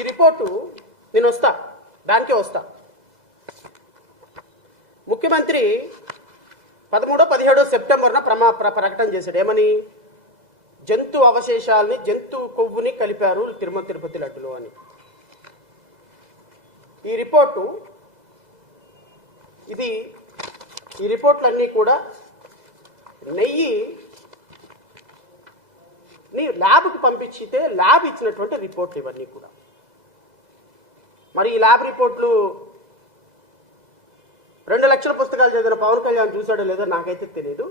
ఈ రిపోర్టు నేను వస్తా దానికే వస్తా. ముఖ్యమంత్రి పదమూడో పదిహేడో సెప్టెంబర్న ప్రమా ప్ర- ప్రకటన చేశాడు. ఏమని? జంతు అవశేషాలని జంతు కొవ్వుని కలిపారు తిరుమల తిరుపతి లడ్డులో అని. ఈ రిపోర్టు ఇది ఈ రిపోర్ట్లన్నీ కూడా నెయ్యి ని ల్యాబ్కి పంపించితే ల్యాబ్ ఇచ్చినటువంటి రిపోర్ట్లు ఇవన్నీ కూడా. మరి ఈ ల్యాబ్ రిపోర్ట్లు రెండు లక్షల పుస్తకాలు చదివిన పవన్ కళ్యాణ్ చూసాడో లేదో నాకైతే తెలియదు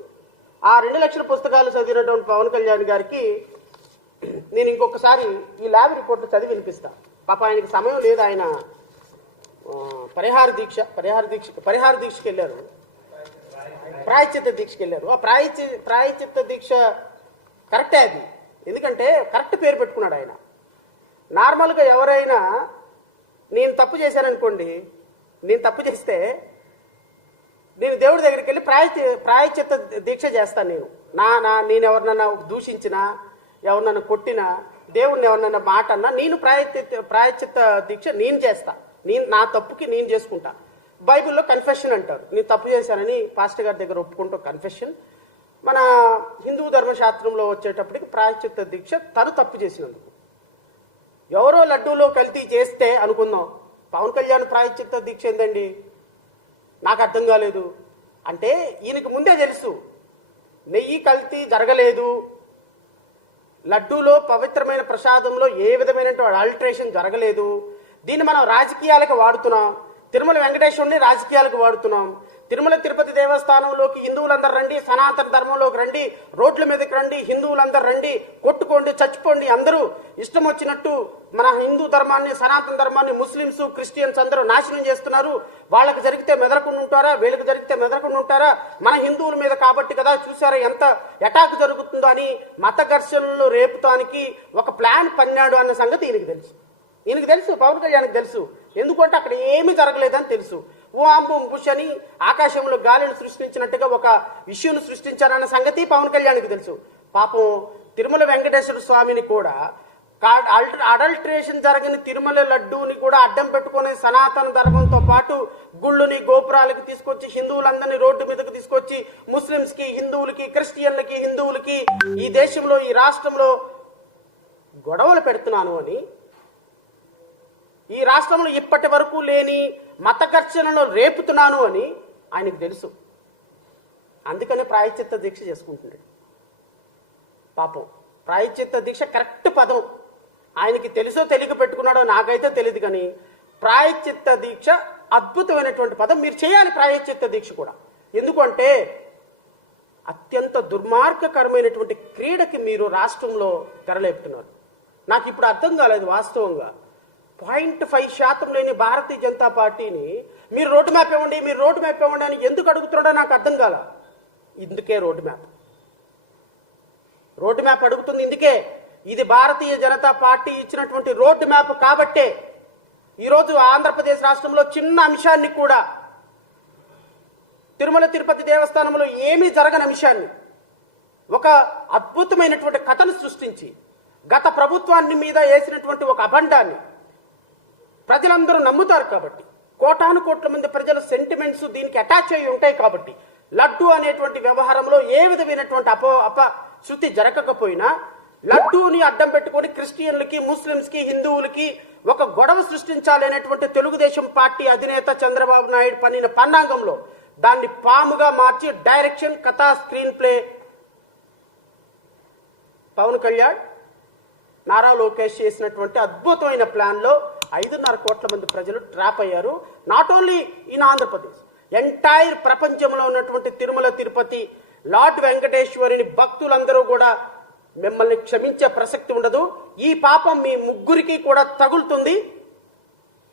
ఆ రెండు లక్షల పుస్తకాలు చదివినటువంటి పవన్ కళ్యాణ్ గారికి నేను ఇంకొకసారి ఈ ల్యాబ్ రిపోర్ట్లు చదివి వినిపిస్తా. పాప ఆయనకి సమయం లేదు ఆయన పరిహార దీక్ష పరిహార దీక్ష పరిహార దీక్షకి వెళ్ళారు. ప్రాయచిత్త దీక్షకి వెళ్ళారు. ఆ ప్రాయచి ప్రాయచిత్త దీక్ష కరెక్టే అది. ఎందుకంటే కరెక్ట్ పేరు పెట్టుకున్నాడు ఆయన. నార్మల్గా ఎవరైనా నేను తప్పు చేశాననుకోండి నేను తప్పు చేస్తే నేను దేవుడి దగ్గరికి వెళ్ళి ప్రాయ ప్రాయచిత్త దీక్ష చేస్తాను నేను. నా నా నేను ఎవరినన్నా దూషించినా ఎవరినన్నా కొట్టినా దేవుడిని ఎవరినన్నా మాట అన్నా నేను ప్రాయచిత్త ప్రాయచిత్త దీక్ష నేను చేస్తా. నేను నా తప్పుకి నేను చేసుకుంటా. బైబిల్లో కన్ఫెషన్ అంటారు. నేను తప్పు చేశానని పాస్టర్ గారి దగ్గర ఒప్పుకుంటూ కన్ఫెషన్ మన హిందూ ధర్మశాస్త్రంలో వచ్చేటప్పటికి ప్రాయచిత్త దీక్ష తను తప్పు చేసినందుకు. ఎవరో లడ్డూలో కల్తీ చేస్తే అనుకుందాం. పవన్ కళ్యాణ్ ప్రాయశ్చిత్త దీక్ష ఏందండి? నాకు అర్థం కాలేదు. అంటే ఈయనకి ముందే తెలుసు. నెయ్యి కల్తీ జరగలేదు. లడ్డూలో పవిత్రమైన ప్రసాదంలో ఏ విధమైన అల్టరేషన్ జరగలేదు. దీన్ని మనం రాజకీయాలకు వాడుతున్నాం. తిరుమల వెంకటేశ్వరుని రాజకీయాలకు వాడుతున్నాం. తిరుమల తిరుపతి దేవస్థానంలోకి హిందువులందరూ రండి సనాతన ధర్మంలోకి రండి రోడ్ల మీదకి రండి హిందువులందరూ రండి కొట్టుకోండి చచ్చిపోండి అందరూ ఇష్టం వచ్చినట్టు మన హిందూ ధర్మాన్ని సనాతన ధర్మాన్ని ముస్లిమ్స్ క్రిస్టియన్స్ అందరూ నాశనం చేస్తున్నారు. వాళ్ళకి జరిగితే మెదలకుండా ఉంటారా? వీళ్ళకి జరిగితే మెదలకుండా ఉంటారా? మన హిందువుల మీద కాబట్టి కదా చూసారా ఎంత అటాక్ జరుగుతుందో అని మత ఘర్షణలు రేపుతానికి ఒక ప్లాన్ పన్నాడు అన్న సంగతి ఈయనకి తెలుసు. ఈయనకి తెలుసు పవన్ కళ్యాణ్కి తెలుసు. ఎందుకంటే అక్కడ ఏమీ జరగలేదని తెలుసు. ఓ బుష్ అని ఆకాశంలో గాలిని సృష్టించినట్టుగా ఒక ఇష్యూను సృష్టించారన్న సంగతి పవన్ కళ్యాణ్కి తెలుసు. పాపం తిరుమల వెంకటేశ్వర స్వామిని కూడా కా- అడల్ట్రేషన్ జరగని తిరుమల లడ్డూని కూడా అడ్డం పెట్టుకునే సనాతన ధర్మంతో పాటు గుళ్ళుని గోపురాలకు తీసుకొచ్చి హిందువులందరినీ రోడ్డు మీదకి తీసుకొచ్చి ముస్లింస్కి హిందువులకి క్రిస్టియన్లకి హిందువులకి ఈ దేశంలో ఈ రాష్ట్రంలో గొడవలు పెడుతున్నాను అని ఈ రాష్ట్రంలో ఇప్పటి వరకు లేని మత ఘర్షణను రేపుతున్నాను అని ఆయనకు తెలుసు. అందుకనే ప్రాయచిత్త దీక్ష చేసుకుంటున్నాడు పాపం. ప్రాయచిత్త దీక్ష కరెక్ట్ పదం. ఆయనకి తెలుసో తెలియక పెట్టుకున్నాడో నాకైతే తెలియదు కానీ ప్రాయచిత్త దీక్ష అద్భుతమైనటువంటి పదం. మీరు చేయాలి ప్రాయచిత్త దీక్ష కూడా. ఎందుకంటే అత్యంత దుర్మార్గకరమైనటువంటి క్రీడకి మీరు రాష్ట్రంలో తెరలేపుతున్నారు. నాకు ఇప్పుడు అర్థం కాలేదు వాస్తవంగా. పాయింట్ ఫైవ్ శాతం లేని భారతీయ జనతా పార్టీని మీరు రోడ్డు మ్యాప్ ఇవ్వండి మీరు రోడ్డు మ్యాప్ ఇవ్వండి అని ఎందుకు అడుగుతున్నాడో నాకు అర్థం కాల. ఇందుకే రోడ్డు మ్యాప్. రోడ్డు మ్యాప్ అడుగుతుంది ఇందుకే. ఇది భారతీయ జనతా పార్టీ ఇచ్చినటువంటి రోడ్డు మ్యాప్ కాబట్టే ఈరోజు ఆంధ్రప్రదేశ్ రాష్ట్రంలో చిన్న అంశాన్ని కూడా తిరుమల తిరుపతి దేవస్థానంలో ఏమీ జరగని అంశాన్ని ఒక అద్భుతమైనటువంటి కథను సృష్టించి గత ప్రభుత్వాన్ని మీద వేసినటువంటి ఒక అభండాన్ని ప్రజలందరూ నమ్ముతారు కాబట్టి. కోటాను కోట్ల మంది ప్రజల సెంటిమెంట్స్ దీనికి అటాచ్ అయి ఉంటాయి కాబట్టి. లడ్డు అనేటువంటి వ్యవహారంలో ఏ విధమైనటువంటి అపో అప శృతి జరగకపోయినా లడ్డూని అడ్డం పెట్టుకొని క్రిస్టియన్లకి ముస్లింస్కి హిందువులకి ఒక గొడవ సృష్టించాలి అనేటువంటి తెలుగుదేశం పార్టీ అధినేత చంద్రబాబు నాయుడు పనిన పన్నాంగంలో దాన్ని పాముగా మార్చి డైరెక్షన్ కథా స్క్రీన్ ప్లే పవన్ కళ్యాణ్ నారా లోకేష్ చేసినటువంటి అద్భుతమైన ప్లాన్లో ఐదున్నర కోట్ల మంది ప్రజలు ట్రాప్ అయ్యారు. Not only in Andhra Pradesh entire ప్రపంచంలో ఉన్నటువంటి తిరుమల తిరుపతి లార్డ్ వెంకటేశ్వరిని భక్తులందరూ కూడా మిమ్మల్ని క్షమించే ప్రసక్తి ఉండదు. ఈ పాపం మీ ముగ్గురికి కూడా తగులుతుంది.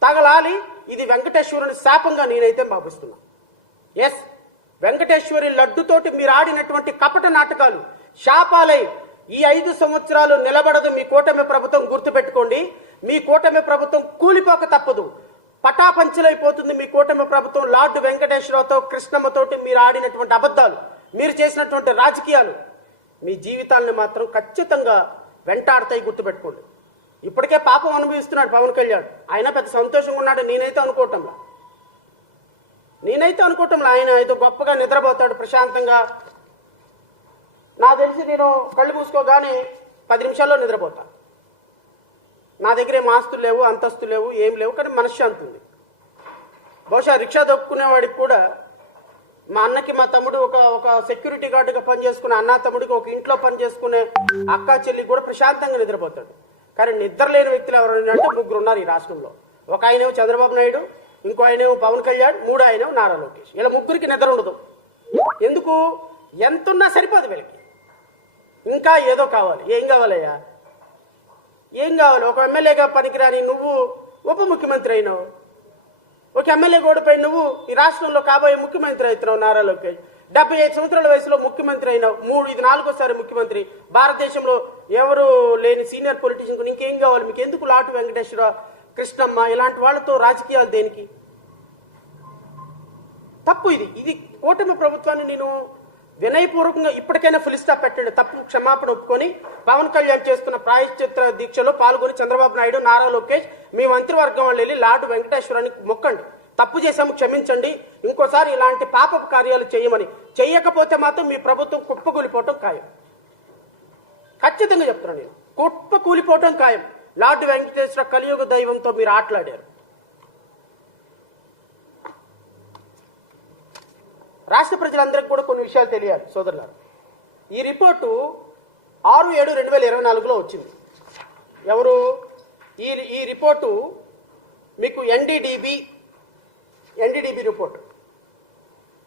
తగలాలి. ఇది వెంకటేశ్వరుని శాపంగా నేనైతే భావిస్తున్నా. ఎస్ వెంకటేశ్వరి లడ్డుతోటి మీరు ఆడినటువంటి కపట నాటకాలు శాపాలై ఈ ఐదు సంవత్సరాలు నిలబడదు మీ కూటమి ప్రభుత్వం గుర్తుపెట్టుకోండి. మీ కూటమి ప్రభుత్వం కూలిపోక తప్పదు. పటాపంచలైపోతుంది మీ కూటమి ప్రభుత్వం లార్డ్ వెంకటేశ్వరరావుతో కృష్ణమ్మతోటి మీరు ఆడినటువంటి అబద్ధాలు మీరు చేసినటువంటి రాజకీయాలు. మీ జీవితాలను మాత్రం ఖచ్చితంగా వెంటాడతాయి గుర్తుపెట్టుకోండి. ఇప్పటికే పాపం అనుభవిస్తున్నాడు పవన్ కళ్యాణ్. ఆయన పెద్ద సంతోషంగా ఉన్నాడు నేనైతే అనుకోవటంలా? నేనైతే అనుకోవటంలా? ఆయన ఏదో గొప్పగా నిద్రపోతాడు ప్రశాంతంగా. నా తెలిసి నేను కళ్ళు మూసుకోగానే పది నిమిషాల్లో నిద్రపోతాను నా దగ్గర ఏం ఆస్తులు లేవు అంతస్తులు లేవు ఏం లేవు కానీ మనశ్శాంతి ఉంది. బహుశా రిక్షా దొక్కునేవాడికి కూడా మా అన్నకి మా తమ్ముడు ఒక ఒక సెక్యూరిటీ గార్డుగా పనిచేసుకునే అన్న తమ్ముడికి ఒక ఇంట్లో పని చేసుకునే అక్క చెల్లి కూడా ప్రశాంతంగా నిద్రపోతాడు. కానీ నిద్ర లేని వ్యక్తులు ఎవరు అంటే ముగ్గురు ఉన్నారు ఈ రాష్ట్రంలో. ఒక ఆయనేమో చంద్రబాబు నాయుడు ఇంకో ఆయనేమో పవన్ కళ్యాణ్ మూడో ఆయనేమో నారా లోకేష్. ఇలా ముగ్గురికి నిద్ర ఉండదు. ఎందుకు? ఎంతున్నా సరిపోదు వీళ్ళకి. ఇంకా ఏదో కావాలి. ఏం కావాలయ్యా? ఏం కావాలి? ఒక ఎమ్మెల్యేగా పనికిరాని నువ్వు ఉప ముఖ్యమంత్రి అయినావు. ఒక ఎమ్మెల్యే గోడపై నువ్వు ఈ రాష్ట్రంలో కాబోయే ముఖ్యమంత్రి అవుతున్నావు నారా లోకేష్. డెబ్బై ఐదు సంవత్సరాల వయసులో ముఖ్యమంత్రి అయినావు. మూడు ఇది నాలుగోసారి ముఖ్యమంత్రి. భారతదేశంలో ఎవరు లేని సీనియర్ పొలిటీషియన్ ఇంకేం కావాలి? మీకు ఎందుకు లాటు వెంకటేశ్వర కృష్ణమ్మ? ఇలాంటి వాళ్ళతో రాజకీయాలు దేనికి? తప్పు ఇది. ఇది కూటమి ప్రభుత్వాన్ని నేను వినయపూర్వకంగా ఇప్పటికైనా ఫుల్ స్టాప్ పెట్టండి. తప్పు క్షమాపణ ఒప్పుకొని పవన్ కళ్యాణ్ చేస్తున్న ప్రాయశ్చిత్త దీక్షలో పాల్గొని చంద్రబాబు నాయుడు నారా లోకేష్ మీ మంత్రివర్గం వాళ్ళు వెళ్ళి లార్డు వెంకటేశ్వరానికి మొక్కండి. తప్పు చేశాము క్షమించండి. ఇంకోసారి ఇలాంటి పాపపు కార్యాలు చేయమని. చేయకపోతే మాత్రం మీ ప్రభుత్వం కుప్పకూలిపోవటం ఖాయం. ఖచ్చితంగా చెప్తున్నాను నేను. కుప్ప కూలిపోవటం ఖాయం. లార్డు వెంకటేశ్వర కలియుగ దైవంతో మీరు ఆటలాడారు. రాష్ట్ర ప్రజలందరికీ కూడా కొన్ని విషయాలు తెలియాలి సోదరులారు. ఈ రిపోర్టు ఆరు ఏడు రెండు వేల ఇరవై నాలుగులో వచ్చింది. ఎవరు? ఈ ఈ రిపోర్టు మీకు NDDB NDDB report.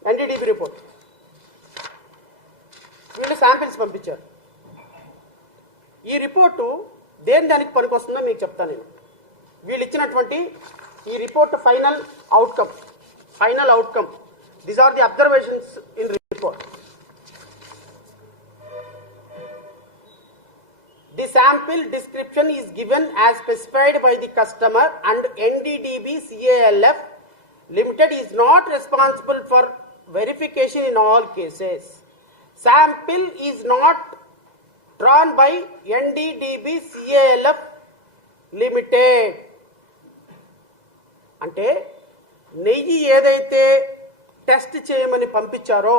NDDB report. వీళ్ళు శాంపిల్స్ పంపించారు. ఈ రిపోర్టు దేని దానికి పనికొస్తుందో మీకు చెప్తాను నేను. వీళ్ళు ఇచ్చినటువంటి ఈ report final outcome final outcome. These are the observations in report. The sample description is given as specified by the customer and NDDB CALF Limited is not responsible for verification in all cases. Sample is not drawn by NDDB CALF Limited. అంటే నెయ్యి ఏదైతే test చేయమని పంపించారో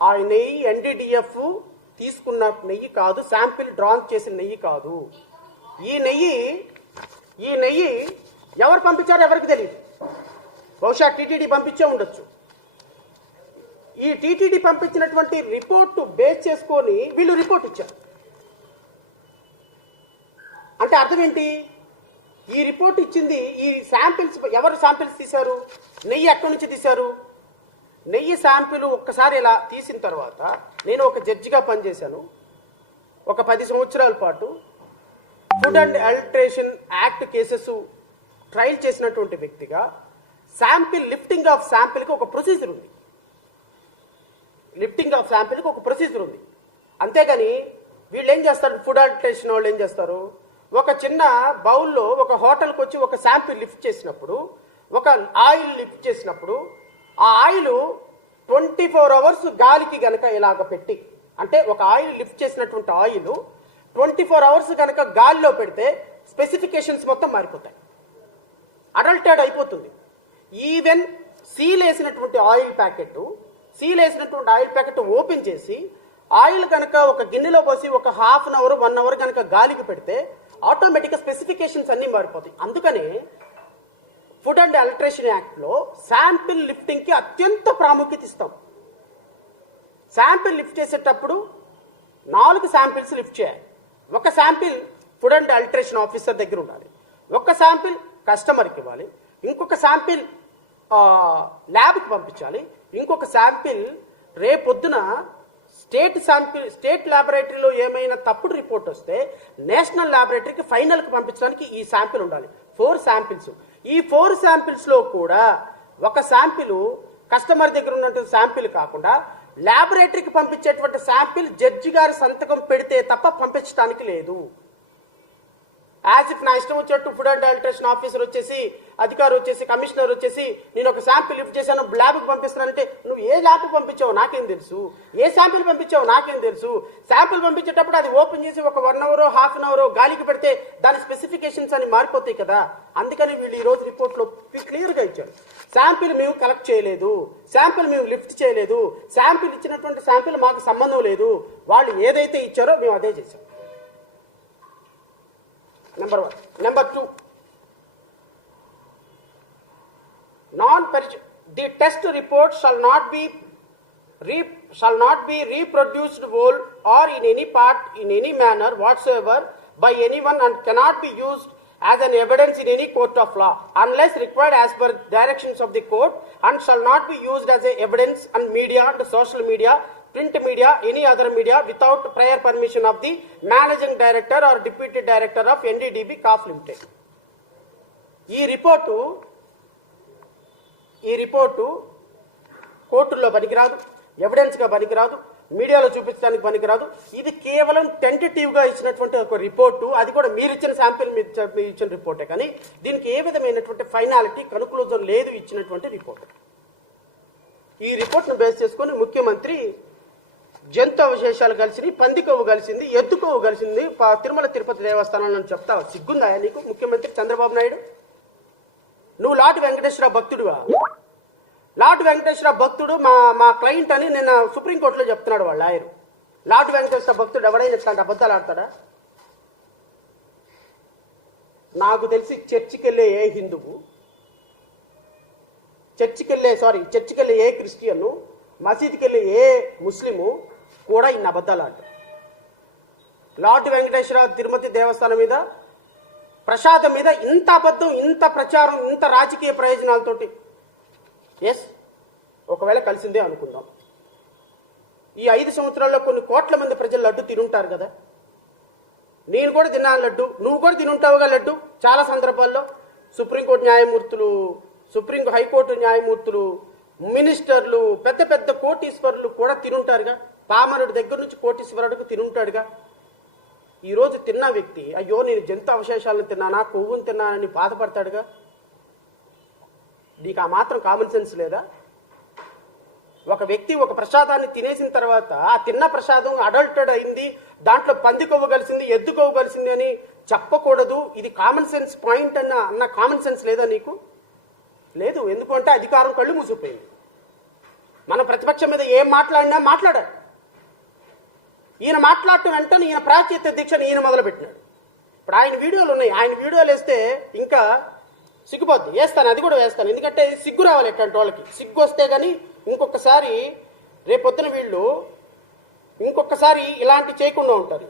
ఆ నెయ్యి ఎన్డీడిఎఫ్ తీసుకున్న నెయ్యి కాదు శాంపిల్ డ్రాన్ చేసిన నెయ్యి కాదు. ఈ నెయ్యి ఈ నెయ్యి ఎవరు పంపించారో ఎవరికి తెలియదు బహుశా టీటీడీ పంపించే ఉండొచ్చు. ఈ టీటీడీ పంపించినటువంటి రిపోర్టు బేస్ చేసుకొని వీళ్ళు రిపోర్ట్ ఇచ్చారు. అంటే అర్థం ఏంటి? ఈ రిపోర్ట్ ఇచ్చింది ఈ శాంపిల్స్ ఎవరు శాంపిల్స్ తీశారు? నెయ్యి ఎక్కడి నుంచి తీశారు? నెయ్యి శాంపిల్ ఒక్కసారి ఇలా తీసిన తర్వాత నేను ఒక జడ్జిగా పనిచేశాను. ఒక పది సంవత్సరాల పాటు food and adulteration act cases trial చేసినటువంటి వ్యక్తిగా శాంపిల్ లిఫ్టింగ్ ఆఫ్ శాంపిల్కి ఒక ప్రొసీజర్ ఉంది. లిఫ్టింగ్ ఆఫ్ శాంపిల్కి ఒక ప్రొసీజర్ ఉంది. అంతేగాని వీళ్ళు ఏం చేస్తారు? ఫుడ్ అల్ట్రేషన్ వాళ్ళు ఏం చేస్తారు? ఒక చిన్న బౌల్లో ఒక హోటల్కి వచ్చి ఒక శాంపిల్ లిఫ్ట్ చేసినప్పుడు ఒక ఆయిల్ లిఫ్ట్ చేసినప్పుడు ఆ ఆయిల్ ట్వంటీ ఫోర్ అవర్స్ గాలికి గనక ఇలాగ పెట్టి అంటే ఒక ఆయిల్ లిఫ్ట్ చేసినటువంటి ఆయిల్ ట్వంటీ ఫోర్ అవర్స్ గనక గాలిలో పెడితే స్పెసిఫికేషన్స్ మొత్తం మారిపోతాయి. అడల్టెడ్ అయిపోతుంది. ఈవెన్ సీల్ వేసినటువంటి ఆయిల్ ప్యాకెట్ సీల్ వేసినటువంటి ఆయిల్ ప్యాకెట్ ఓపెన్ చేసి ఆయిల్ కనుక ఒక గిన్నెలో పోసి ఒక half an hour one hour కనుక గాలికి పెడితే ఆటోమేటిక్గా స్పెసిఫికేషన్స్ అన్నీ మారిపోతాయి. అందుకనే ఫుడ్ అండ్ అల్ట్రేషన్ యాక్ట్లో శాంపిల్ లిఫ్టింగ్కి అత్యంత ప్రాముఖ్యత ఇస్తాం. శాంపిల్ లిఫ్ట్ చేసేటప్పుడు నాలుగు శాంపిల్స్ లిఫ్ట్ చేయాలి. ఒక sample food and adulteration officer దగ్గర ఉండాలి. ఒక శాంపిల్ కస్టమర్కి ఇవ్వాలి. ఇంకొక శాంపిల్ ల్యాబ్కి పంపించాలి. ఇంకొక శాంపిల్ రేపొద్దున స్టేట్ శాంపిల్ స్టేట్ ల్యాబొరేటరీలో ఏమైనా తప్పుడు రిపోర్ట్ వస్తే నేషనల్ ల్యాబొరేటరీకి ఫైనల్కి పంపించడానికి ఈ శాంపిల్ ఉండాలి. Four samples. ఈ ఫోర్ శాంపిల్స్లో కూడా ఒక శాంపిల్ కస్టమర్ దగ్గర ఉన్నటువంటి శాంపిల్ కాకుండా ల్యాబొరేటరీకి పంపించేటువంటి శాంపిల్ జడ్జి గారి సంతకం పెడితే తప్ప పంపించడానికి లేదు. యాజ్ ఇఫ్ నా ఇష్టం వచ్చేట్టు ఫుడ్ అండ్ అల్ట్రేషన్ ఆఫీసర్ వచ్చేసి అధికారి వచ్చేసి కమిషనర్ వచ్చేసి నేను ఒక శాంపిల్ లిఫ్ట్ చేశాను ల్యాబ్కి పంపిస్తున్నానంటే నువ్వు ఏ ల్యాబ్కి పంపించావో నాకేం తెలుసు? ఏ శాంపిల్ పంపించావో నాకేం తెలుసు? శాంపిల్ పంపించేటప్పుడు అది ఓపెన్ చేసి ఒక one hour half an hour గాలికి పెడితే దాని స్పెసిఫికేషన్స్ అని మారిపోతాయి కదా. అందుకని వీళ్ళు ఈ రోజు రిపోర్ట్లో క్లియర్గా ఇచ్చారు. శాంపిల్ మేము కలెక్ట్ చేయలేదు. శాంపిల్ మేము లిఫ్ట్ చేయలేదు. శాంపిల్ ఇచ్చినటువంటి శాంపిల్ మాకు సంబంధం లేదు. వాళ్ళు ఏదైతే ఇచ్చారో మేము అదే చేసాం number one. Number two, non the test report shall not be re, shall not be reproduced whole or in any part in any manner whatsoever by anyone and cannot be used as an evidence in any court of law unless required as per directions of the court and shall not be used as a evidence on media and social media print media any other media without prior permission of the managing director or deputy director of NDDB కాఫ్ limited ఈ report ఈ report కోర్టుల్లో పనికిరాదు ఎవిడెన్స్గా పనికిరాదు మీడియాలో చూపించడానికి పనికిరాదు. ఇది కేవలం టెంటేటివ్గా ఇచ్చినటువంటి ఒక రిపోర్టు అది కూడా మీరు ఇచ్చిన శాంపిల్ మీరు ఇచ్చిన రిపోర్టే కానీ దీనికి ఏ విధమైనటువంటి ఫైనాలిటీ కనుక్లూజన్ లేదు ఇచ్చినటువంటి రిపోర్ట్ ఈ రిపోర్ట్ను బేస్ చేసుకొని ముఖ్యమంత్రి జంతు అవశేషాలు కలిసి పందికొవ్వు కలిసింది ఎద్దుకొవ్వు కలిసింది తిరుమల తిరుపతి దేవస్థానంలో చెప్తావు సిగ్గుందా నీకు? ముఖ్యమంత్రి చంద్రబాబు నాయుడు? నువ్వు లాటి వెంకటేశ్వర భక్తుడువా? లాటు వెంకటేశ్వర భక్తుడు మా మా క్లయింట్ అని నిన్న సుప్రీంకోర్టులో చెప్తున్నాడు వాళ్ళ లాయరు. లాటు వెంకటేశ్వర భక్తుడు ఎవడైనా ఇట్లాంటి అబద్ధాలు ఆడతాడా? నాకు తెలిసి చర్చికి వెళ్ళే ఏ హిందువు చర్చికి వెళ్ళే సారీ చర్చికి వెళ్ళే ఏ క్రిస్టియన్ మసీద్కి వెళ్ళే ఏ ముస్లిము కూడా ఇన్ని అబద్ధాలు ఆడతారు లార్డ్ వెంకటేశ్వర తిరుమతి దేవస్థానం మీద ప్రసాదం మీద ఇంత అబద్ధం ఇంత ప్రచారం ఇంత రాజకీయ ప్రయోజనాలతోటి. ఎస్ ఒకవేళ కలిసిందే అనుకుందాం. ఈ ఐదు సంవత్సరాల్లో కొన్ని కోట్ల మంది ప్రజలు లడ్డు తినుంటారు కదా. నేను కూడా తిన్నాను లడ్డు నువ్వు కూడా తినుంటావుగా లడ్డు. చాలా సందర్భాల్లో సుప్రీంకోర్టు న్యాయమూర్తులు సుప్రీం హైకోర్టు న్యాయమూర్తులు మినిస్టర్లు పెద్ద పెద్ద కోటీశ్వరులు కూడా తినుంటారుగా. పామరుడి దగ్గర నుంచి కోటీశ్వరుడికి తినుంటాడుగా. ఈరోజు తిన్న వ్యక్తి అయ్యో నేను జంతు అవశేషాలను తిన్నానా కొవ్వును తిన్నానని బాధపడతాడుగా. నీకు ఆ మాత్రం కామన్ సెన్స్ లేదా? ఒక వ్యక్తి ఒక ప్రసాదాన్ని తినేసిన తర్వాత ఆ తిన్న ప్రసాదం అడల్టెడ్ అయింది దాంట్లో పంది కొవ్వు కలిసింది ఎద్దు కొవ్వు కలిసింది అని చెప్పకూడదు. ఇది కామన్ సెన్స్ పాయింట్ అన్న అన్న కామన్ సెన్స్ లేదా నీకు? లేదు ఎందుకంటే అధికారం కళ్ళు మూసిపోయింది. మన ప్రతిపక్షం మీద ఏం మాట్లాడినా మాట్లాడారు ఈయన మాట్లాడటం వెంటనే ఈయన ప్రాచీత్య దీక్షను ఈయన మొదలుపెట్టినాడు. ఇప్పుడు ఆయన వీడియోలు ఉన్నాయి. ఆయన వీడియోలు వేస్తే ఇంకా సిగ్గుపోద్ది వేస్తాను అది కూడా వేస్తాను. ఎందుకంటే సిగ్గు రావాలి ఎట్లాంటి వాళ్ళకి. సిగ్గు వస్తే కానీ ఇంకొకసారి రేపొద్దున వీళ్ళు ఇంకొకసారి ఇలాంటి చేయకుండా ఉంటారు.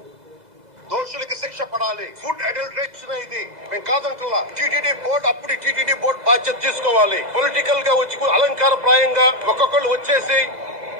దోషులకి శిక్ష పడాలి. ఫుడ్ అడల్ట్రేషన్ ఇది. మేము కాదనుకున్నా టీటీడీ బోర్డు అప్పుడు టీటీడీ బోర్డు బాధ్యత తీసుకోవాలి. పొలిటికల్గా వచ్చి అలంకార ప్రాయంగా ఒక్కొక్కళ్ళు వచ్చేసి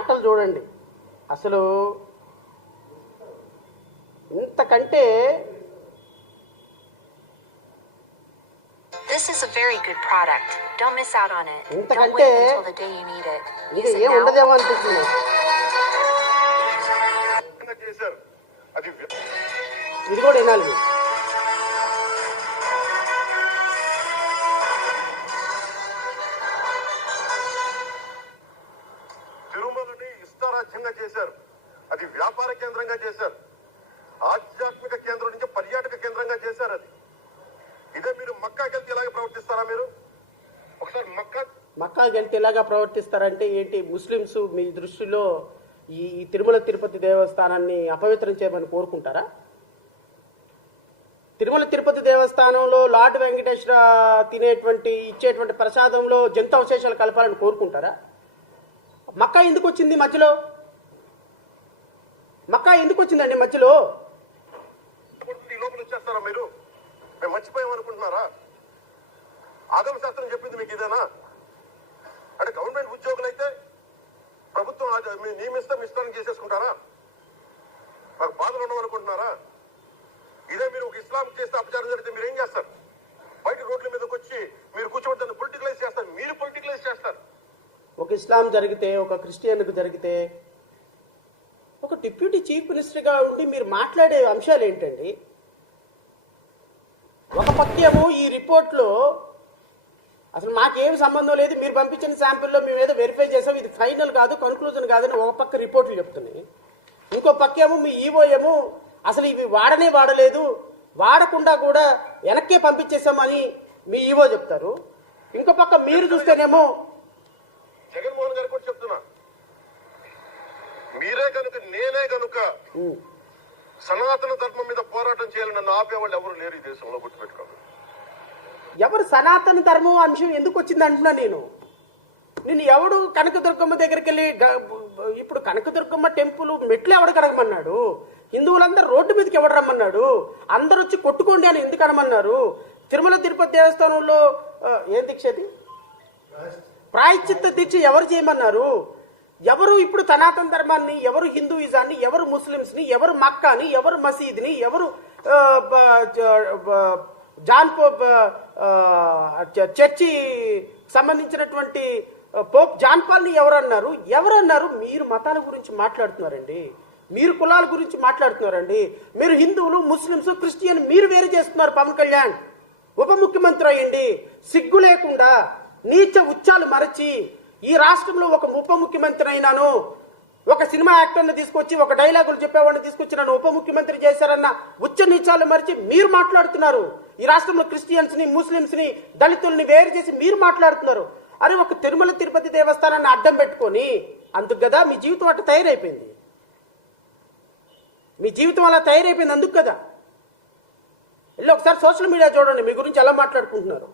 మాటలు చూడండి అసలు ఇంతకంటే This is a very good product. Don't miss out on it. Don't wait until the day you need it. ఇది Use it ఏం now. ఇది కూడా వినాలి మక్కాకి ఎలాగా ప్రవర్తిస్తారంటే ఏంటి? ముస్లిమ్స్ మీ దృష్టిలో ఈ తిరుమల తిరుపతి దేవస్థానాన్ని అపవిత్రం చేయమని కోరుకుంటారా? తిరుమల తిరుపతి దేవస్థానంలో లార్డ్ వెంకటేశ్వర తినేటువంటి ఇచ్చేటువంటి ప్రసాదంలో జంతు అవశేషాలు కలపాలని కోరుకుంటారా? మక్కా ఎందుకు వచ్చింది మధ్యలో? మక్కా ఎందుకు వచ్చిందండి మధ్యలో? మీరు? మేము మర్చిపోయాం ఆగమ శాస్త్రం చెప్పింది మీకు ఇదేనా? ఇక్కడ గవర్నమెంట్ ఉద్యోగులైతే ప్రభుత్వం మీ నియమిస్తాం ఇస్తారని చేసేసుకుంటారా? మాకు బాధలు ఉండవనుకుంటున్నారా? ఇదే మీరు ఒక ఇస్లాం చేస్తే అపచారం జరిగితే మీరు ఏం చేస్తారు? బయట రోడ్ల మీదకి వచ్చి మీరు కూర్చోబెట్టి పొలిటికలైజ్ చేస్తారు మీరు పొలిటికలైజ్ చేస్తారు. ఒక ఇస్లాం జరిగితే ఒక క్రిస్టియన్కు జరిగితే ఒక డిప్యూటీ చీఫ్ మినిస్టర్గా ఉండి మీరు మాట్లాడే అంశాలు ఏంటండి ఒక పక్కేమో ఈ రిపోర్ట్లో అసలు మాకేం సంబంధం లేదు మీరు పంపించిన శాంపిల్లో మేము ఏదో వెరిఫై చేసాం ఇది ఫైనల్ కాదు కన్క్లూజన్ కాదని ఒక పక్క రిపోర్ట్లు చెప్తున్నాయి. ఇంకో పక్కేమో మీ ఈవో ఏమో అసలు ఇవి వాడనే వాడలేదు వాడకుండా కూడా వెనక్కే పంపించేసామని మీ ఈవో చెప్తారు. ఇంకో పక్క మీరు చూస్తేనేమో జగన్మోహన్ గారు కూడా చెప్తున్నా. మీరే కనుక నేనే కనుక సనాతన ధర్మం మీద పోరాటం చేయాలని నన్ను ఆపేవాళ్ళు ఎవరు లేరు ఈ దేశంలో గుర్తుపెట్టుకోండి. ఎవరు సనాతన ధర్మం అంశం ఎందుకు వచ్చింది అంటున్నా నేను? నేను ఎవడు కనకదుర్గమ్మ దగ్గరికి వెళ్ళి ఇప్పుడు ఇప్పుడు కనకదుర్గమ్మ టెంపుల్ మెట్లు ఎవడు కడగమన్నాడు? హిందువులందరూ రోడ్డు మీదకి ఎవడు రమ్మన్నాడు? అందరూ వచ్చి కొట్టుకోండి అని ఎందుకు అనమన్నారు? తిరుమల తిరుపతి దేవస్థానంలో ఏం దీక్ష అది? ప్రాయశ్చిత్త దీక్ష ఎవరు చేయమన్నారు? ఎవరు ఇప్పుడు సనాతన ధర్మాన్ని ఎవరు హిందూయిజాన్ని ఎవరు ముస్లిమ్స్ని ఎవరు మక్కాని ఎవరు మసీద్ని ఎవరు జాన్ పోప్ చ- చర్చి సంబంధించినటువంటి పోప్ జాన్ పాల్ని ఎవరన్నారు? ఎవరన్నారు? మీరు మతాల గురించి మాట్లాడుతున్నారండి. మీరు కులాల గురించి మాట్లాడుతున్నారండి. మీరు హిందువులు ముస్లిమ్స్ క్రిస్టియన్ మీరు వేరు చేస్తున్నారు పవన్ కళ్యాణ్. ఉప ముఖ్యమంత్రి అయ్యండి. సిగ్గు లేకుండా నీచ ఉచ్చాలు మరచి ఈ రాష్ట్రంలో ఒక ఉప ముఖ్యమంత్రి అయినాను. ఒక సినిమా యాక్టర్ని తీసుకొచ్చి ఒక డైలాగులు చెప్పేవాడిని తీసుకొచ్చి నన్ను ఉప ముఖ్యమంత్రి చేశారన్న ఉచ్చ నీచాలు మరిచి మీరు మాట్లాడుతున్నారు. ఈ రాష్ట్రంలో క్రిస్టియన్స్ని ముస్లింస్ని దళితుల్ని వేరు చేసి మీరు మాట్లాడుతున్నారు. అరే ఒక తిరుమల తిరుపతి దేవస్థానాన్ని అడ్డం పెట్టుకొని అందుకు కదా మీ జీవితం అట్ట తయారైపోయింది. మీ జీవితం అలా తయారైపోయింది అందుకు కదా. వెళ్ళి ఒకసారి సోషల్ మీడియా చూడండి మీ గురించి ఎలా మాట్లాడుకుంటున్నారు.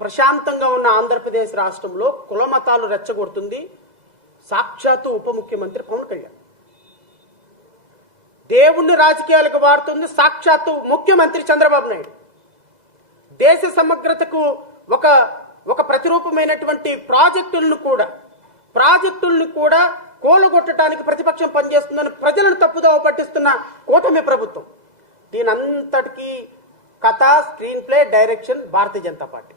ప్రశాంతంగా ఉన్న ఆంధ్రప్రదేశ్ రాష్ట్రంలో కులమతాలు రెచ్చగొడుతుంది. సాక్షాత్తు ఉప ముఖ్యమంత్రి పవన్ కళ్యాణ్. దేవుణ్ణి రాజకీయాలకు వాడుతుంది సాక్షాత్తు ముఖ్యమంత్రి చంద్రబాబు నాయుడు. దేశ సమగ్రతకు ఒక ఒక ప్రతిరూపమైనటువంటి ప్రాజెక్టులను కూడా ప్రాజెక్టులను కూడా కోలుగొట్టడానికి ప్రతిపక్షం పనిచేస్తుందని ప్రజలను తప్పుదోవ పట్టిస్తున్న కూటమి ప్రభుత్వం. దీని అంతటికీ కథ screen play direction Bharatiya Janata Party.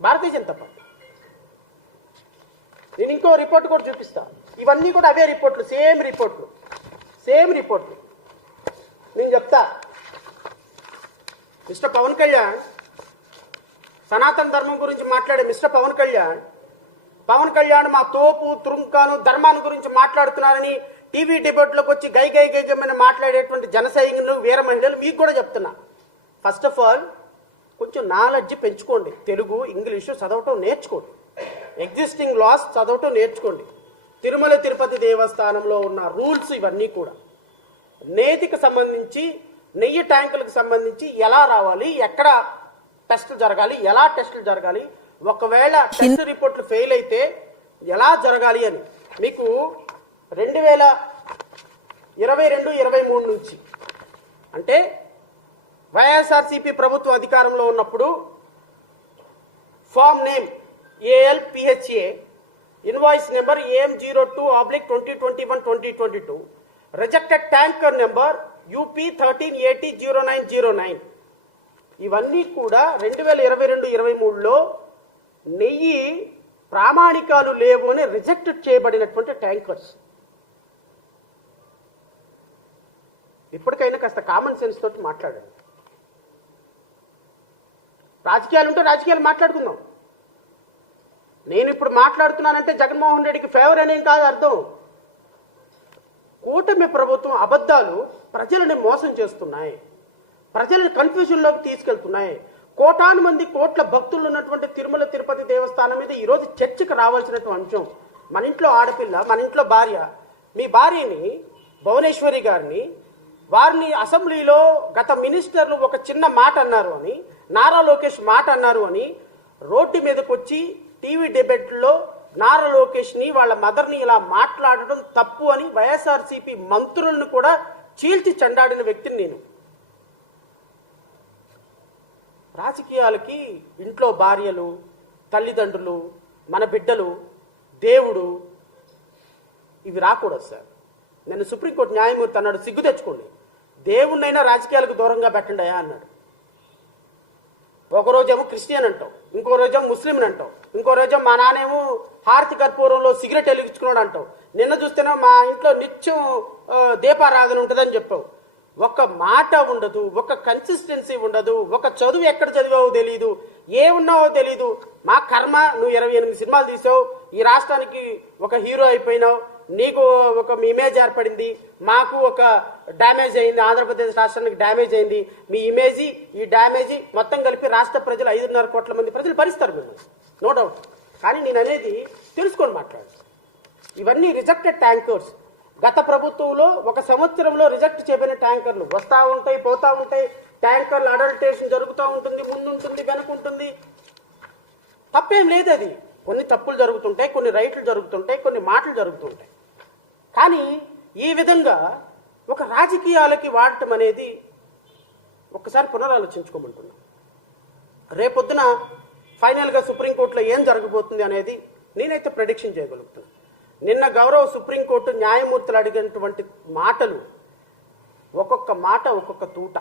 Bharatiya Janata Party. నేను ఇంకో రిపోర్ట్ కూడా చూపిస్తా. ఇవన్నీ కూడా అవే రిపోర్ట్లు సేమ్ రిపోర్ట్లు. సేమ్ రిపోర్ట్లు. నేను చెప్తా. మిస్టర్ పవన్ కళ్యాణ్ సనాతన ధర్మం గురించి మాట్లాడే మిస్టర్ పవన్ కళ్యాణ్ పవన్ కళ్యాణ్ మా తోపు తురుంకాను ధర్మాన్ని గురించి మాట్లాడుతున్నారని టీవీ డిబేట్లోకి వచ్చి గై గై గైగమని మాట్లాడేటువంటి జన సైనికులు వీర మహిళలు మీకు కూడా చెప్తున్నా. ఫస్ట్ ఆఫ్ ఆల్ కొంచెం నాలెడ్జ్ పెంచుకోండి. తెలుగు ఇంగ్లీషు చదవటం నేర్చుకోండి. ఎగ్జిస్టింగ్ లాస్ చదవటం నేర్చుకోండి. తిరుమల తిరుపతి దేవస్థానంలో ఉన్న రూల్స్ ఇవన్నీ కూడా. నేతికి సంబంధించి నెయ్యి ట్యాంకులకు సంబంధించి ఎలా రావాలి ఎక్కడ టెస్టులు జరగాలి ఎలా టెస్టులు జరగాలి ఒకవేళ టెస్ట్ రిపోర్ట్లు ఫెయిల్ అయితే ఎలా జరగాలి అని. మీకు రెండు వేల ఇరవై రెండు ఇరవై మూడు నుంచి అంటే వైఎస్ఆర్సీపీ ప్రభుత్వం అధికారంలో ఉన్నప్పుడు form name ALPHA invoice number AM zero two oblique twenty twenty one twenty twenty two rejected tanker number UP thirteen eighty zero nine zero nine ఇవన్నీ కూడా రెండు వేల ఇరవై రెండు ఇరవై మూడులో నెయ్యి ప్రామాణికాలు లేవు అని రిజెక్ట్ చేయబడినటువంటి ట్యాంకర్స్ ఇప్పటికైనా కాస్త కామన్ సెన్స్ తోటి మాట్లాడండి. రాజకీయాలు ఉంటే రాజకీయాలు మాట్లాడుకుందాం. నేను ఇప్పుడు మాట్లాడుతున్నానంటే జగన్మోహన్ రెడ్డికి ఫేవర్ అనేం కాదు అర్థం. కూటమి ప్రభుత్వం అబద్ధాలు ప్రజలని మోసం చేస్తున్నాయి. ప్రజలను కన్ఫ్యూజన్లోకి తీసుకెళ్తున్నాయి. కోటాను మంది కోట్ల భక్తులు ఉన్నటువంటి తిరుమల తిరుపతి దేవస్థానం మీద ఈరోజు చర్చకు రావాల్సినటువంటి అంశం. మన ఇంట్లో ఆడపిల్ల మన ఇంట్లో భార్య. మీ భార్యని భువనేశ్వరి గారిని వారిని అసెంబ్లీలో గత మినిస్టర్లు ఒక చిన్న మాట అన్నారు అని నారా లోకేష్ మాట అన్నారు అని రోడ్డు మీదకి వచ్చి టీవీ డిబేట్లో నారా లోకేష్ని వాళ్ళ మదర్ని ఇలా మాట్లాడడం తప్పు అని వైఎస్ఆర్సీపీ మంత్రులను కూడా చీల్చి చెండాడిన వ్యక్తిని నేను. రాజకీయాలకి ఇంట్లో భార్యలు తల్లిదండ్రులు మన బిడ్డలు దేవుడు ఇవి రాకూడదు సార్. నేను సుప్రీంకోర్టు న్యాయమూర్తి అన్నాడు సిగ్గు తెచ్చుకోండి. దేవుణ్ణైనా రాజకీయాలకు దూరంగా పెట్టండి అయ్యా అన్నాడు. ఒక రోజేమో క్రిస్టియన్ అంటావు ఇంకో రోజేమో ముస్లిం అంటావు ఇంకో రోజు మా నానేమో హారతి కర్పూరంలో సిగరెట్ వెలిగించుకున్నాడు అంటావు. నిన్న చూస్తేనే మా ఇంట్లో నిత్యం దీపారాధన ఉంటుందని చెప్పావు. ఒక మాట ఉండదు ఒక కన్సిస్టెన్సీ ఉండదు ఒక చదువు ఎక్కడ చదివావో తెలియదు ఏ ఉన్నావో తెలియదు మా కర్మ నువ్వు ఇరవై ఎనిమిది సినిమాలు తీసావు ఈ రాష్ట్రానికి ఒక హీరో అయిపోయినావు. నీకు ఒక ఇమేజ్ ఏర్పడింది మాకు ఒక డ్యామేజ్ అయింది ఆంధ్రప్రదేశ్ రాష్ట్రానికి డ్యామేజ్ అయింది. మీ ఇమేజ్ ఈ డ్యామేజ్ మొత్తం కలిపి రాష్ట్ర ప్రజలు ఐదున్నర కోట్ల మంది ప్రజలు భరిస్తారు మిమ్మల్ని. నో డౌట్ కానీ నేను అనేది తెలుసుకొని మాట్లాడు ఇవన్నీ రిజెక్టెడ్ ట్యాంకర్స్ గత ప్రభుత్వంలో ఒక సంవత్సరంలో రిజెక్ట్ చేయబడిన ట్యాంకర్లు వస్తూ ఉంటాయి పోతా ఉంటాయి. ట్యాంకర్లు అడల్టేషన్ జరుగుతూ ఉంటుంది ముందుంటుంది వెనుకుంటుంది. తప్పేం లేదు అది. కొన్ని తప్పులు జరుగుతుంటాయి కొన్ని రైట్లు జరుగుతుంటాయి కొన్ని మాటలు జరుగుతుంటాయి. కానీ ఈ విధంగా ఒక రాజకీయాలకి వాడటం అనేది ఒక్కసారి పునరాలోచించుకోమంటున్నాం. రేపొద్దున ఫైనల్గా సుప్రీంకోర్టులో ఏం జరగబోతుంది అనేది నేనైతే ప్రెడిక్షన్ చేయగలుగుతున్నాను నిన్న గౌరవ సుప్రీంకోర్టు న్యాయమూర్తులు అడిగినటువంటి మాటలు ఒక్కొక్క మాట ఒక్కొక్క తూట.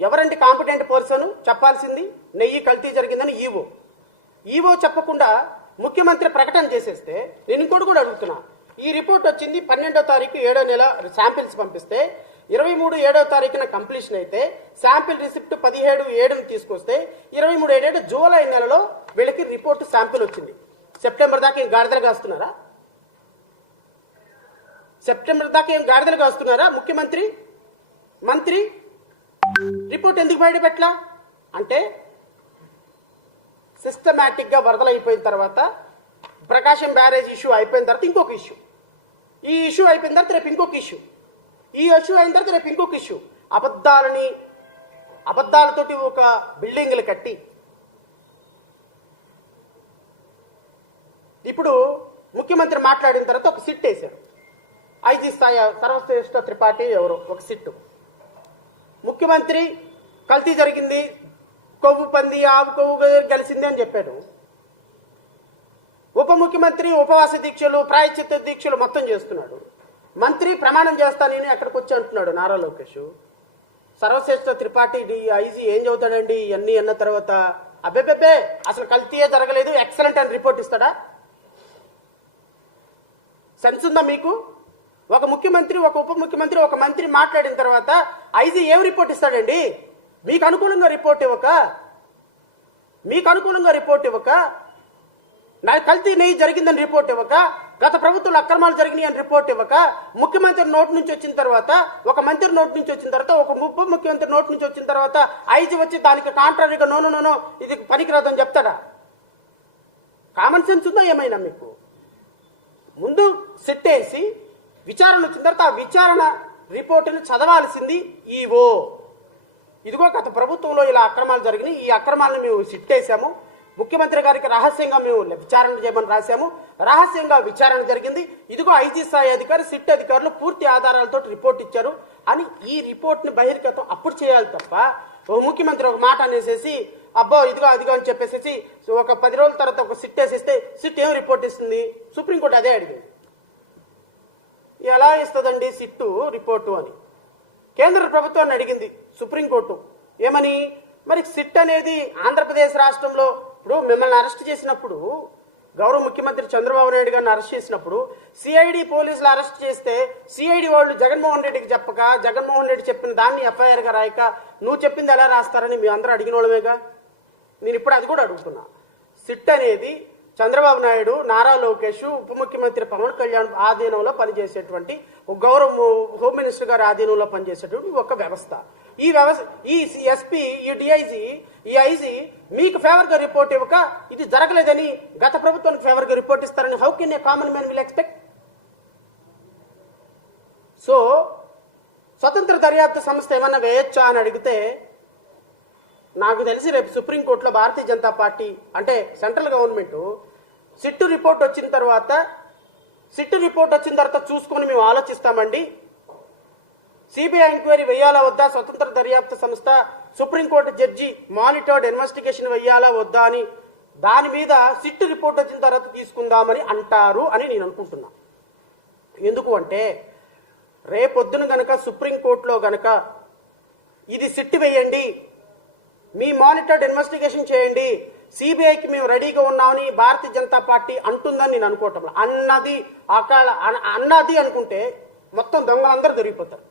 ఎవరంటే కాంపిటెంట్ పర్సన్? చెప్పాల్సింది నెయ్యి కల్తీ జరిగిందని ఈవో. ఈవో చెప్పకుండా ముఖ్యమంత్రి ప్రకటన చేసేస్తే నేను ఇంకోటి కూడా అడుగుతున్నా. ఈ రిపోర్ట్ వచ్చింది పన్నెండో తారీఖు ఏడో నెల శాంపిల్స్ పంపిస్తే ఇరవై మూడు ఏడో తారీఖున కంప్లీషన్ అయితే శాంపిల్ రిసిప్ట్ పదిహేడు ఏడును తీసుకొస్తే ఇరవై మూడు ఏడేడు జూలై నెలలో వీళ్ళకి రిపోర్ట్ శాంపిల్ వచ్చింది. సెప్టెంబర్ దాకా ఏం గాడిదలు కాస్తున్నారా? సెప్టెంబర్ దాకా ఏం గాడిదలు కాస్తున్నారా ముఖ్యమంత్రి? మంత్రి? రిపోర్ట్ ఎందుకు బయట పెట్టలా అంటే సిస్టమేటిక్గా వరదలైపోయిన వరదలు అయిపోయిన తర్వాత ప్రకాశం బ్యారేజ్ ఇష్యూ అయిపోయిన తర్వాత ఇంకొక ఇష్యూ ఈ ఇష్యూ అయిపోయిన తర్వాత రేపు ఇంకొక ఇష్యూ ఈ ఇష్యూ అయిన తర్వాత రేపు ఇంకొక ఇష్యూ అబద్ధాలని అబద్ధాలతోటి ఒక బిల్డింగ్లు కట్టి ఇప్పుడు ముఖ్యమంత్రి మాట్లాడిన తర్వాత ఒక సిట్ వేశారు. ఐజీ స్థాయి సర్వశ్రేష్ఠ త్రిపాఠి ఎవరు? ఒక సిట్టు. ముఖ్యమంత్రి కల్తీ జరిగింది కొవ్వు పంది ఆవు కొవ్వు కలిసింది అని చెప్పాడు. ఉప ముఖ్యమంత్రి ఉపవాస దీక్షలు ప్రాయచిత్త దీక్షలు మొత్తం చేస్తున్నాడు. మంత్రి ప్రమాణం చేస్తా నేను ఎక్కడికి వచ్చి అంటున్నాడు నారా లోకేష్. సర్వశ్రేష్ఠ త్రిపాఠి డి- ఐజీ ఏం చదువుతాడండి? ఇవన్నీ అన్న తర్వాత అబ్బెబ్బెబ్బే అసలు కల్తీయే జరగలేదు ఎక్సలెంట్ అని రిపోర్ట్ ఇస్తాడా? సెన్స్ ఉందా మీకు? ఒక ముఖ్యమంత్రి ఒక ఉప ముఖ్యమంత్రి ఒక మంత్రి మాట్లాడిన తర్వాత ఐజీ ఏం రిపోర్ట్ ఇస్తాడండి? మీకు అనుకూలంగా రిపోర్ట్ ఇవ్వక మీకు అనుకూలంగా రిపోర్ట్ ఇవ్వక నా కల్తీ నెయ్యి జరిగిందని రిపోర్ట్ ఇవ్వక గత ప్రభుత్వంలో అక్రమాలు జరిగినాయి అని రిపోర్ట్ ఇవ్వక ముఖ్యమంత్రి నోటి నుంచి వచ్చిన తర్వాత ఒక మంత్రి నోటి నుంచి వచ్చిన తర్వాత ఒక ఉప ముఖ్యమంత్రి నోటి నుంచి వచ్చిన తర్వాత ఐజీ వచ్చి దానికి కాంట్రారీగా నోను నోను ఇది పనికిరాదని చెప్తాడా కామన్ సెన్స్ ఉందా ఏమైనా మీకు? ముందు సెట్ వేసి విచారణ వచ్చిన తర్వాత ఆ విచారణ రిపోర్టుని చదవాల్సింది ఈవో. ఇదిగో గత ప్రభుత్వంలో ఇలా అక్రమాలు జరిగినాయి. ఈ అక్రమాలను మేము సిట్టేశాము. ముఖ్యమంత్రి గారికి రహస్యంగా మేము విచారణ చేయమని రాశాము. రహస్యంగా విచారణ జరిగింది. ఇదిగో ఐజీ స్థాయి అధికారి సిట్ అధికారులు పూర్తి ఆధారాలతో రిపోర్ట్ ఇచ్చారు అని ఈ రిపోర్ట్ని బహిర్గతం అప్పుడు చేయాలి తప్ప ఓ ముఖ్యమంత్రి ఒక మాట అనేసేసి అబ్బో ఇదిగో అదిగో అని చెప్పేసేసి ఒక పది రోజుల తర్వాత ఒక సిట్ వేసేస్తే సిట్ ఏం రిపోర్ట్ ఇస్తుంది? సుప్రీంకోర్టు అదే అడిగింది. ఎలా ఇస్తుందండి సిట్టు రిపోర్టు అని? కేంద్ర ప్రభుత్వాన్ని అడిగింది సుప్రీంకోర్టు. ఏమని? మరి సిట్ అనేది ఆంధ్రప్రదేశ్ రాష్ట్రంలో ఇప్పుడు మిమ్మల్ని అరెస్ట్ చేసినప్పుడు గౌరవ ముఖ్యమంత్రి చంద్రబాబు నాయుడు గారిని అరెస్ట్ చేసినప్పుడు సిఐడి పోలీసులు అరెస్ట్ చేస్తే సిఐడి వాళ్ళు జగన్మోహన్ రెడ్డికి చెప్పక జగన్మోహన్ రెడ్డి చెప్పిన దాన్ని ఎఫ్ఐఆర్గా రాయక నువ్వు చెప్పింది ఎలా రాస్తారని మీ అందరూ అడిగిన వాళ్ళమేగా? నేను ఇప్పుడు అది కూడా అడుగుతున్నా. సిట్ అనేది చంద్రబాబు నాయుడు నారా లోకేష్ ఉప ముఖ్యమంత్రి పవన్ కళ్యాణ్ ఆధీనంలో పనిచేసేటువంటి గౌరవ హోమ్ మినిస్టర్ గారి ఆధీనంలో పనిచేసేటువంటి ఒక వ్యవస్థ. ఈ వ్యవస్థ ఈ ఎస్పీ ఈ డిఐజీ ఈ ఐజీ మీకు ఫేవర్గా రిపోర్ట్ ఇవ్వక ఇది జరగలేదని గత ప్రభుత్వానికి ఫేవర్గా రిపోర్ట్ ఇస్తారని how can a common man will expect so స్వతంత్ర దర్యాప్తు సంస్థ ఏమన్నా వేయొచ్చా అని అడిగితే నాకు తెలిసి రేపు సుప్రీంకోర్టులో భారతీయ జనతా పార్టీ అంటే సెంట్రల్ గవర్నమెంట్ సిట్టు రిపోర్ట్ వచ్చిన తర్వాత సిట్టు రిపోర్ట్ వచ్చిన తర్వాత చూసుకొని మేము ఆలోచిస్తామండి. సిబిఐ ఎంక్వైరీ వేయాలా వద్దా? స్వతంత్ర దర్యాప్తు సంస్థ సుప్రీంకోర్టు జడ్జి మానిటర్డ్ ఇన్వెస్టిగేషన్ వేయాలా వద్దా అని దాని మీద సిట్టు రిపోర్ట్ వచ్చిన తర్వాత తీసుకుందామని అంటారు అని నేను అనుకుంటున్నా. ఎందుకు అంటే రేపొద్దున గనక సుప్రీంకోర్టులో గనక ఇది సిట్టు వేయండి మీ మానిటర్డ్ ఇన్వెస్టిగేషన్ చేయండి. సిబిఐకి మేము రెడీగా ఉన్నామని భారతీయ జనతా పార్టీ అంటుందని నేను అనుకోవటం అన్నది అకాల అన్నది అనుకుంటే మొత్తం దొంగలందరూ దొరికిపోతారు.